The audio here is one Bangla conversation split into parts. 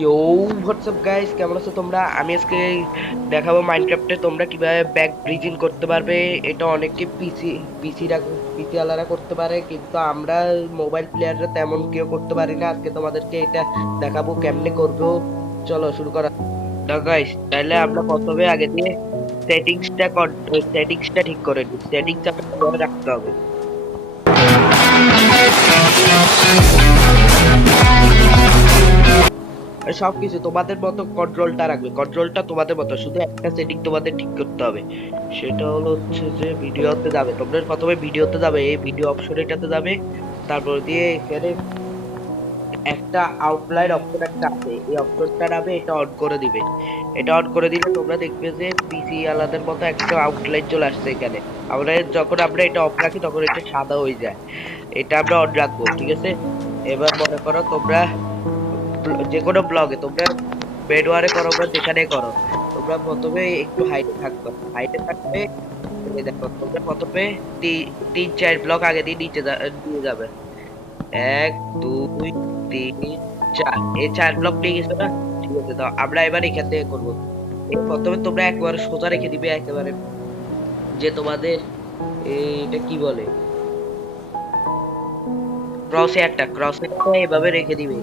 ইয়ো হোয়াটসঅ্যাপ গাইস, কেমন আছো তোমরা? আমি আজকে দেখাবো মাইনক্রাফটে তোমরা কিভাবে ব্যাক ব্রিজিং করতে পারবে। এটা অনেকে পিসি আলারা করতে পারে, কিন্তু আমরা মোবাইল প্লেয়াররা তেমন কেউ করতে পারি না। আজকে তোমাদেরকে এটা দেখাবো কেমনে করবো। চলো শুরু করা যাক গাইস। তাহলে আমরা প্রথমে আগে দিয়ে সেটিংসটা ঠিক করে নিই। সেটিংস আপনাকে রাখতে হবে। আর সবকিছু তোমাদের মতো কন্ট্রোলটা রাখবে, কন্ট্রোলটা তোমাদের মতো, শুধু একটা সেটিং তোমাদের ঠিক করতে হবে। সেটা হলো হচ্ছে যে ভিডিওতে যাবে, তোমরা প্রথমে ভিডিওতে যাবে, এই ভিডিও অপশন এটাতে যাবে। তারপর দিয়ে এখানে একটা আউটলাইন অপশন একটা আছে, এই অপশনটা নামে এটা অন করে দিবে। এটা অন করে দিলে তোমরা দেখবে যে পিসি আলাদার মতো একটা আউটলাইন চলে আসছে এখানে। আমরা যখন আমরা এটা অফ রাখি তখন এটা সাদা হয়ে যায়। এটা আমরা অন রাখবো, ঠিক আছে? এবার মনে করো তোমরা যে কোনো ব্লগে তোমরা বেডওয়ারে করো বা যেখানে করো, তোমরা প্রথমে একটু হাইটে থাকবে। হাইটে থাকবে, এই দেখো তোমরা প্রথমে 3-4 ব্লক আগে দিয়ে দিয়ে যাবে। 1 2 3 4, এই 4 ব্লক নিয়ে গেছো না? ঠিক আছে, তো আমরা এবার এখান থেকে করবো। প্রথমে তোমরা একবারে সোজা রেখে দিবে, একেবারে যে তোমাদের এটা কি বলে, ক্রস হেয়ারটা এভাবে রেখে দিবে।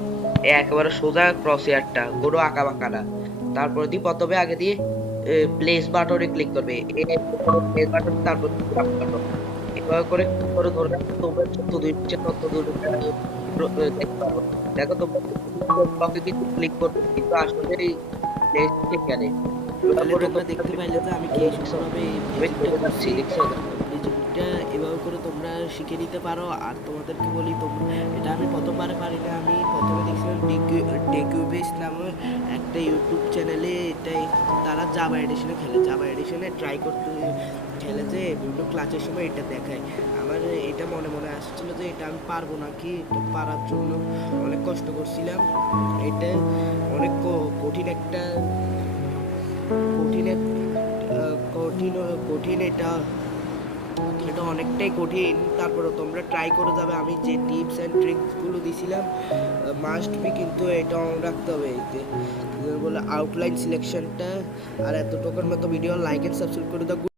একেবারে সোজা ক্রস হেয়ারটা, কোনো আঁকা বাঁকা না। তারপর দিয়ে প্রথমে আগে দিয়ে প্লেস বাটনে ক্লিক করবে। প্লেস বাটন, তারপর এভাবে করে click করে ধরে রাখো। তোমরা যত দূর ইচ্ছে তত দূর দেখতে পারো। দেখো তোমরা ব্লকে কিন্তু ক্লিক করবে, কিন্তু আসলে প্লেস এখানে তাহলে তারপরে তোমরা তোমরা দেখতে পাইলে যে আমি কি সুন্দরভাবে এই আমি ব্রিজিংটা চলে যাচ্ছি, করছি। দেখছো? ব্রিজিংটা এভাবে করে তোমরা শিখে নিতে পারো। আর তোমাদেরকে বলি, তোমরা এটা আমি প্রথমবারে পারি না। আমি প্রথমে দেখছিলাম ডেকিউবেস নামে একটা ইউটিউব চ্যানেলে, এটাই তারা জাভা এডিশনে খেলে। জাভা এডিশনে ট্রাই করতে খেলে যে বিভিন্ন ক্লাসের সময় এটা দেখায়। আমার এটা মনে মনে আসছিল যে এটা আমি পারবো নাকি। এটা পারার জন্য অনেক কষ্ট করছিলাম। এটা অনেক কঠিন একটা কঠিন কঠিন কঠিন এটা এটা অনেকটাই কঠিন। তারপরে তোমরা ট্রাই করে যাবে। আমি যে টিপস অ্যান্ড ট্রিক্সগুলো দিছিলাম মাস্ট বি, কিন্তু এটা on রাখতে হবে। এতে বলে আউটলাইন সিলেকশনটা। আর এতটুকুর মতো ভিডিও লাইক অ্যান্ড সাবস্ক্রাইব করে দাও।